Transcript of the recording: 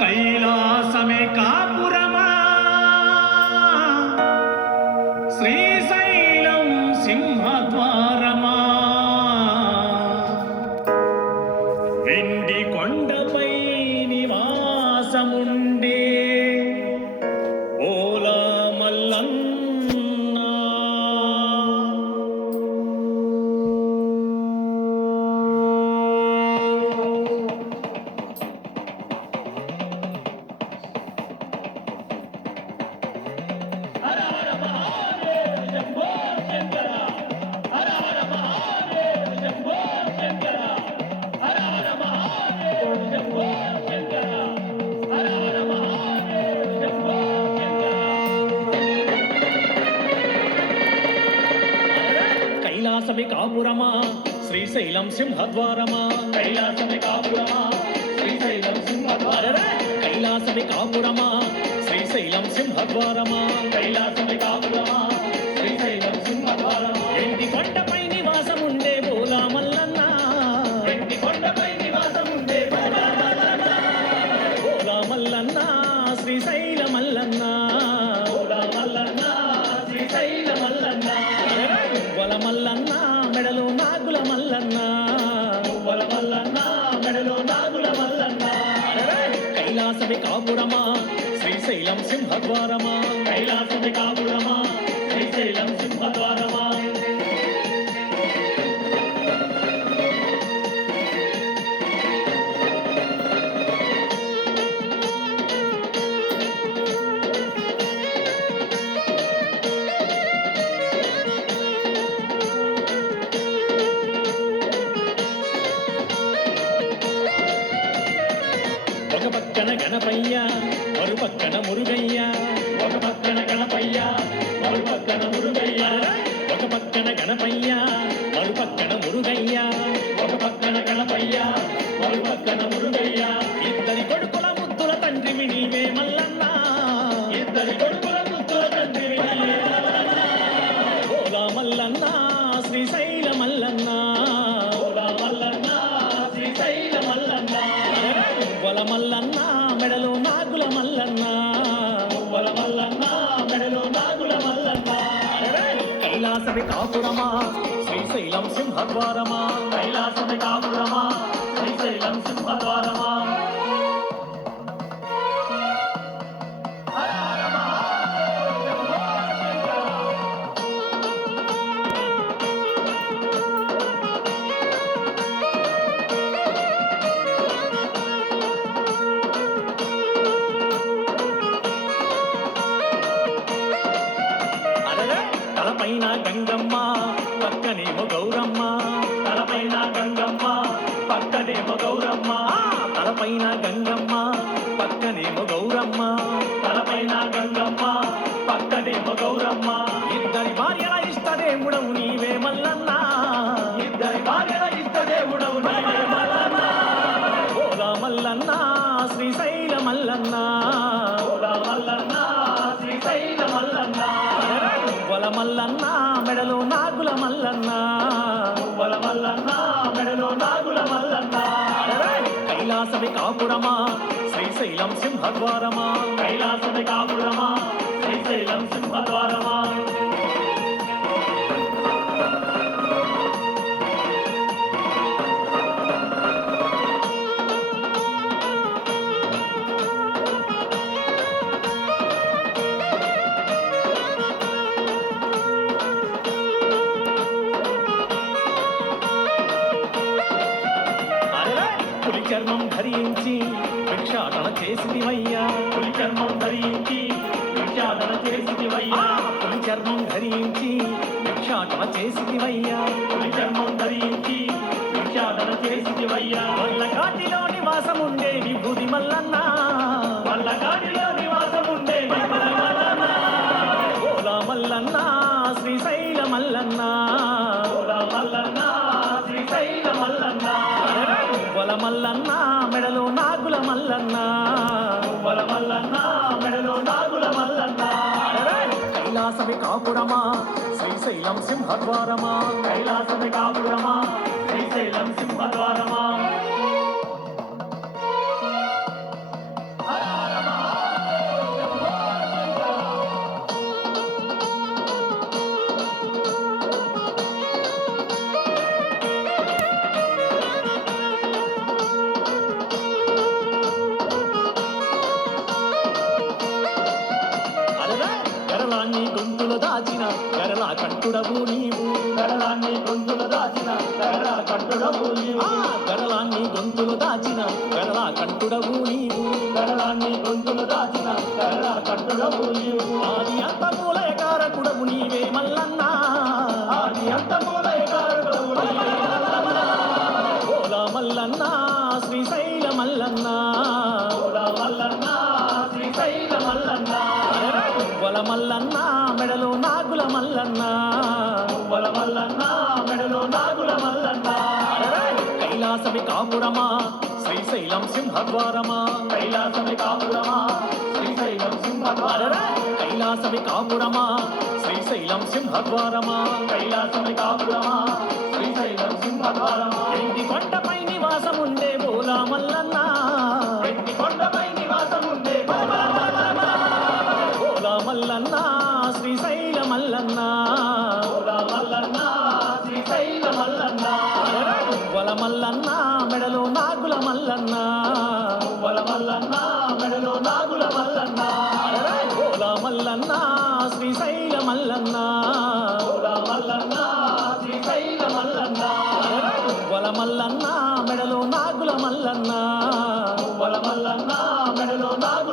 కైలాసమే కాపురమా శ్రీశైలం సింహద్వారమా వెండి కొండపై నివాసముండే ఓలా మల్లన్నా కైలాసమే కాపురమా శ్రీశైలం సింహద్వారమా కైలాసమే కాపురమా శ్రీశైలం సింహద్వారమా కైలాసమే కాపురమా శ్రీశైలం సింహద్వారమా కైలాసమే కాపురమా శ్రీశైలం సింహద్వారమా ఎండి కొండపై నివాసముండే బోలా మల్లన్న ఎండి కొండపై నివాసముండే బోలా మల్లన్న బోలా మల్లన్న శ్రీశైల మల్లన్న బోలా మల్లన్న శ్రీశైల మల్లన్న వల మల్లన్న మెడలో నాగుల మల్లన్న వల మల్లన్న మెడలో నాగుల మల్లన్న కైలాసమే కాపురమా శ్రీశైలం సింహద్వారమా కైలాసమే కాపురమా శ్రీశైలం సింహద్వారమా ఒక పక్కన గణపయ్య మరు పక్కన మురుగయ్య ఒక పక్కన గణపయ్య మరు పక్కన మురుగయ్య ఒక పక్కన గణపయ్య మరు పక్కన మురుగయ్య ఒక పక్కన గణపయ్య మరు పక్కన మురుగయ్య ఇద్దరి కొడుకుల ముద్దుల తండ్రివి నీవే మల్లన్న ఇద్దరి కొడుకుల ముద్దుల తండ్రివి నీవే మల్లన్న ఓలా మల్లన్న శ్రీశైల మల్లన్న ఓలా మల్లన్న శ్రీశైల మల్లన్న వల మల్లన్న మెడలో నాగుల మల్లన్న వల మల్లన్న మెడలో నాగుల మల్లన్న కైలాసమే కాపురమా శ్రీశైలం సింహద్వారమా కైలాసమే కాపురమా శ్రీశైలం సింహద్వారమా తలపైన గంగమ్మ పక్కనేమో గౌరమ్మ తలపైన గంగమ్మ పక్కనేమో గౌరమ్మ తలపైన గంగమ్మ పక్కనేమో గౌరమ్మ తలపైన గంగమ్మ పక్కనేమో గౌరమ్మ ఇద్దరి భార్యల ఇష్టదేవుడవు నీవే మల్లన్న ఇద్దరి భార్యల ఇష్టదేవుడవు నీవే మల్లన్న ఓలా మల్లన్న శ్రీశైల మల్లన్న ఓలా మల్లన్న శ్రీశైల మల్లన్న వల మల్లన్న మెడలో నాగుల మల్లన్న వల మల్లన్న మెడలో నాగుల మల్లన్న కైలాసమే కాపురమా శ్రీశైలం సింహద్వారమా కైలాసమే కాపురమా శ్రీశైలం సింహద్వారమా పులి చర్మం ధరించి భిక్షాటన చేసిదివయ్యా పులి చర్మం ధరించి భిక్షాటన చేసిదివయ్యా పులి చర్మం ధరించి భిక్షాటన చేసిదివయ్యా పులి చర్మం ధరించి భిక్షాటన చేసిదివయ్యా వల్ల కాటిలో నివాసముండే విభూది మల్లన్న వల్ల కాటిలో నివాసముండే విభూది మల్లన్న ఓలా మల్లన్న శ్రీశైల మల్లన్న ఓలా మల్లన్న శ్రీశైల మల్లన్న వల మల్లన్న మెడలో నాగుల మల్లన్న వల మల్లన్న మెడలో నాగుల మల్లన్న కైలాసమే కాపురమా శ్రీశైలం సింహద్వారమా కైలాసమే కాపురమా శ్రీశైలం సింహద్వారమా దాచిన గరళ కంటుడవు నీవు గరళాన్ని గొంతులు దాచిన గరళ కంటుడవు నీవు గరళాన్ని గొంతులు దాచిన గరళ కంటుడవు నీవు గరళాన్ని గొంతులు దాచిన గరళ కంటుడవు నీవు ఆది అంతమూలయ కారకుడవు నీవే మల్లన్న ఆది అంతమూలయ కారకుడవు నీవే ఓలా మల్లన్న శ్రీశైల మల్లన్న ఓలా మల్లన్న శ్రీశైల మల్లన్న పువ్వల మల్లన్న మెడలో నాగుల మల్లన్న పువ్వల మల్లన్న మెడలో నాగుల మల్లన్న కైలాసమి కాపురమా శ్రీశైలం సింహద్వారమా కైలాసమి కాపురమా శ్రీశైలం సింహద్వారమా కైలాసమి కాపురమా శ్రీశైలం సింహద్వారమా కైలాసమి కాపురమా శ్రీశైలం సింహద్వారమా ఇంటి కొండపై నివాసముండే బోలా మల్లన్న ఇంటి కొండపై నివాసముండే బోలా మల్లన్న బోలా మల్లన్న శ్రీశైల మల్లన్న బోలా మల్లన్న శ్రీశైల మల్లన్న పువ్వల మల్లన్న మెడలో నాగుల మల్లన్న పువ్వల మల్లన్న మెడలో నాగుల మల్లన్న బోలా మల్లన్న శ్రీశైల మల్లన్న బోలా మల్లన్న శ్రీశైల మల్లన్న పువ్వల మల్లన్న మెడలో నాగుల మల్లన్న పువ్వల మల్లన్న మెడలో నాగుల